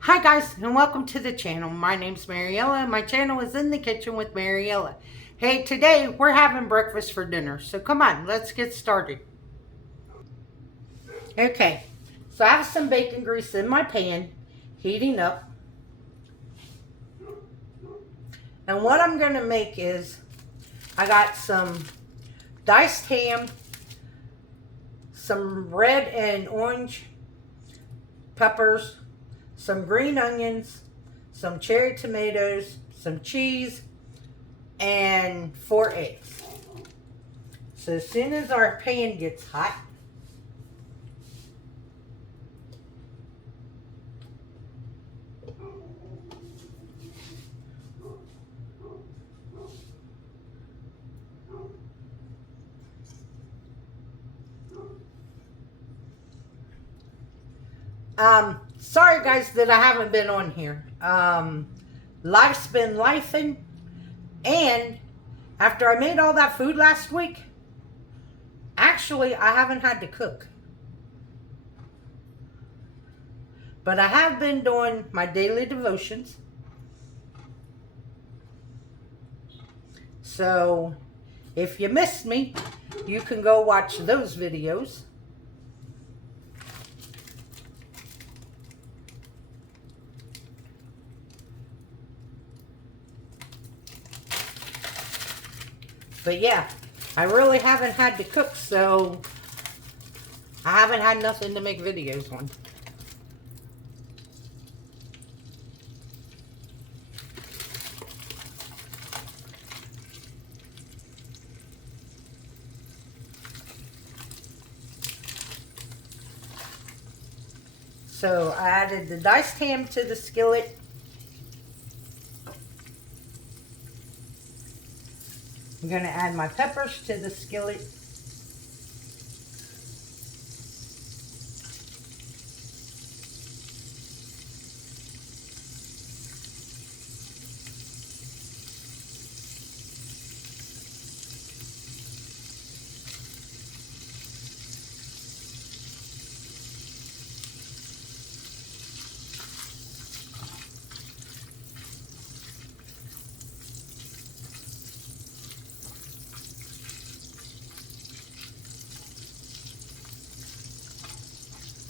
Hi guys, and welcome to the channel. My name's Mariella, and my channel is In the Kitchen with Mariella. Hey, today we're having breakfast for dinner, so come on, let's get started. Okay, so I have some bacon grease in my pan, heating up. And what I'm going to make is, I got some diced ham, some red and orange peppers, some green onions, some cherry tomatoes, some cheese, and 4 eggs. So as soon as our pan gets hot, sorry guys that I haven't been on here. Life's been lifing, and after I made all that food last week, actually I haven't had to cook. But I have been doing my daily devotions. So if you missed me, you can go watch those videos. But yeah, I really haven't had to cook, so I haven't had nothing to make videos on. So I added the diced ham to the skillet. I'm going to add my peppers to the skillet.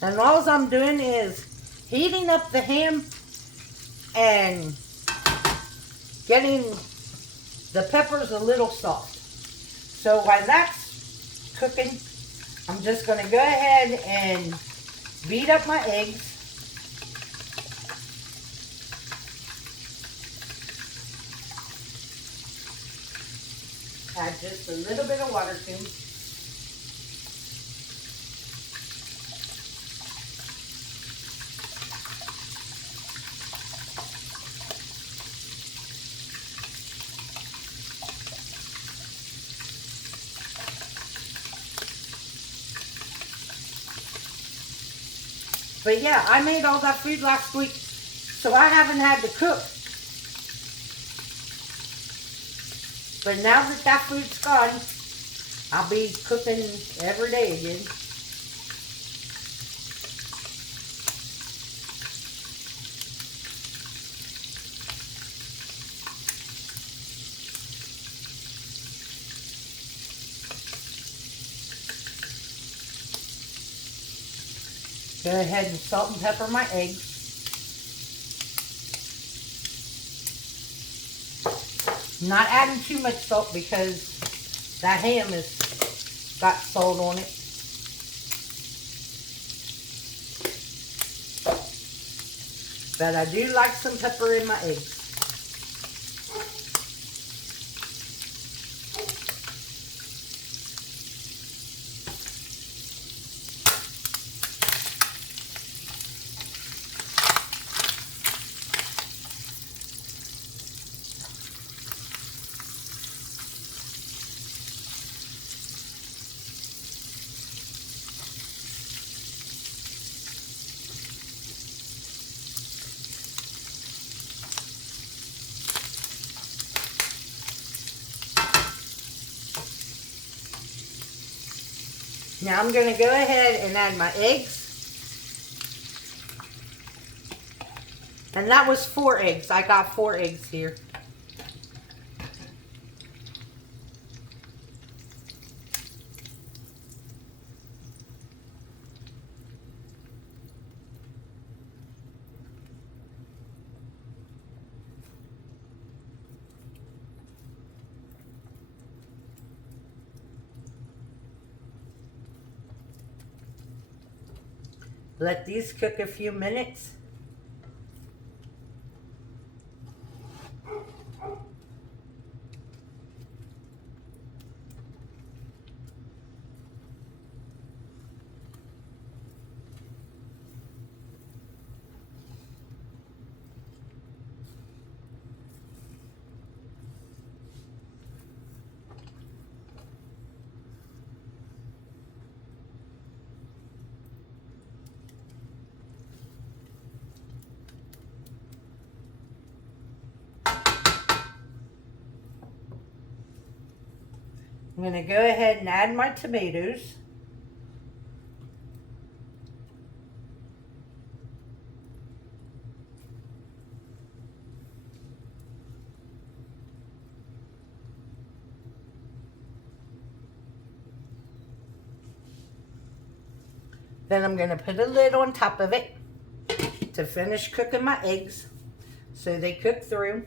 And all I'm doing is heating up the ham and getting the peppers a little soft. So while that's cooking, I'm just going to go ahead and beat up my eggs. Add just a little bit of water to them. But yeah, I made all that food last week, so I haven't had to cook. But now that that food's gone, I'll be cooking every day again. Go ahead and salt and pepper my eggs. Not adding too much salt because that ham has got salt on it. But I do like some pepper in my eggs. Now I'm going to go ahead and add my eggs. And that was 4 eggs. I got 4 eggs here. Let these cook a few minutes. I'm going to go ahead and add my tomatoes. Then I'm going to put a lid on top of it to finish cooking my eggs so they cook through.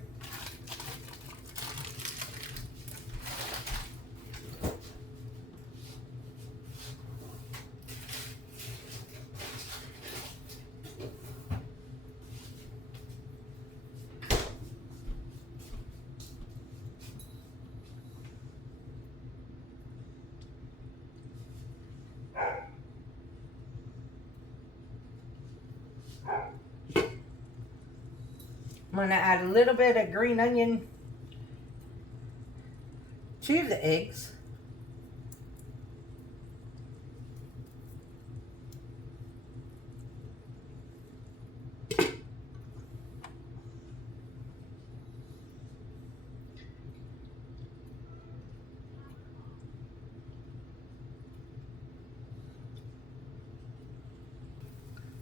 I'm going to add a little bit of green onion to the eggs.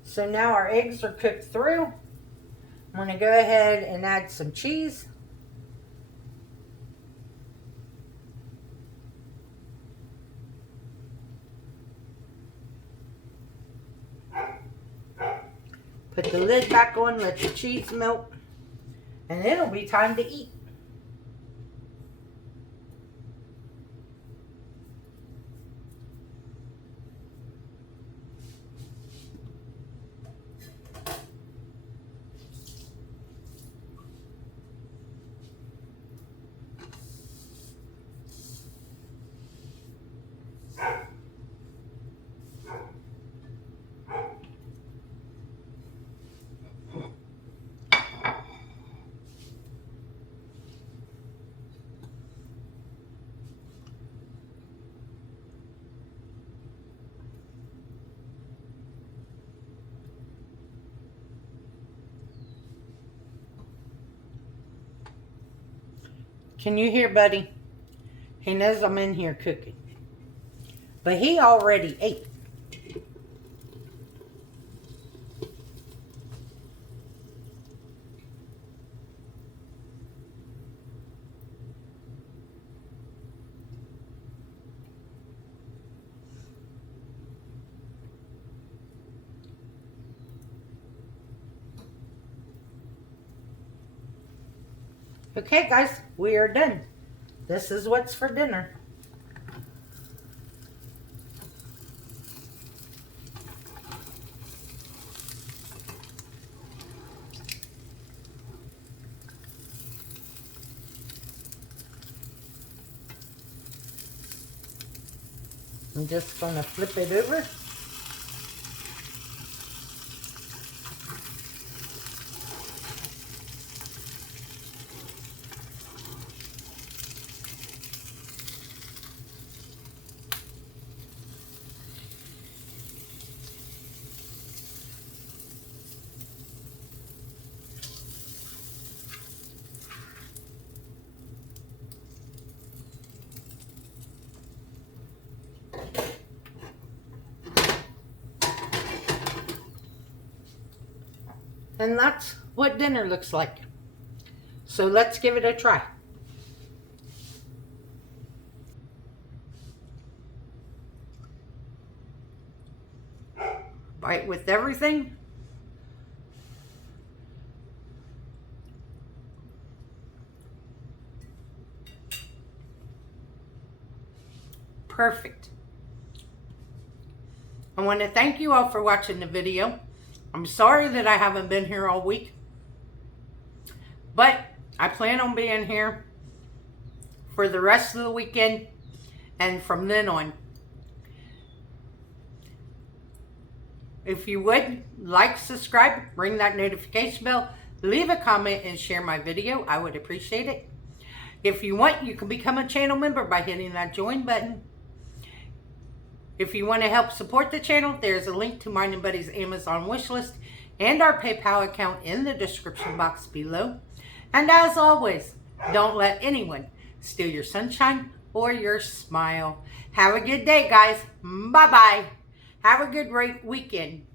So now our eggs are cooked through. I'm going to go ahead and add some cheese. Put the lid back on, let the cheese melt, and it'll be time to eat. Can you hear Buddy? He knows I'm in here cooking. But he already ate. Okay, guys, we are done. This is what's for dinner. I'm just going to flip it over. And that's what dinner looks like. So let's give it a try. Bite with everything. Perfect. I want to thank you all for watching the video. I'm sorry that I haven't been here all week, but I plan on being here for the rest of the weekend and from then on. If you would, like, subscribe, ring that notification bell, leave a comment, and share my video. I would appreciate it. If you want, you can become a channel member by hitting that join button. If you want to help support the channel, there's a link to mine and Buddy's Amazon wishlist and our PayPal account in the description box below. And as always, don't let anyone steal your sunshine or your smile. Have a good day, guys. Bye-bye. Have a good weekend.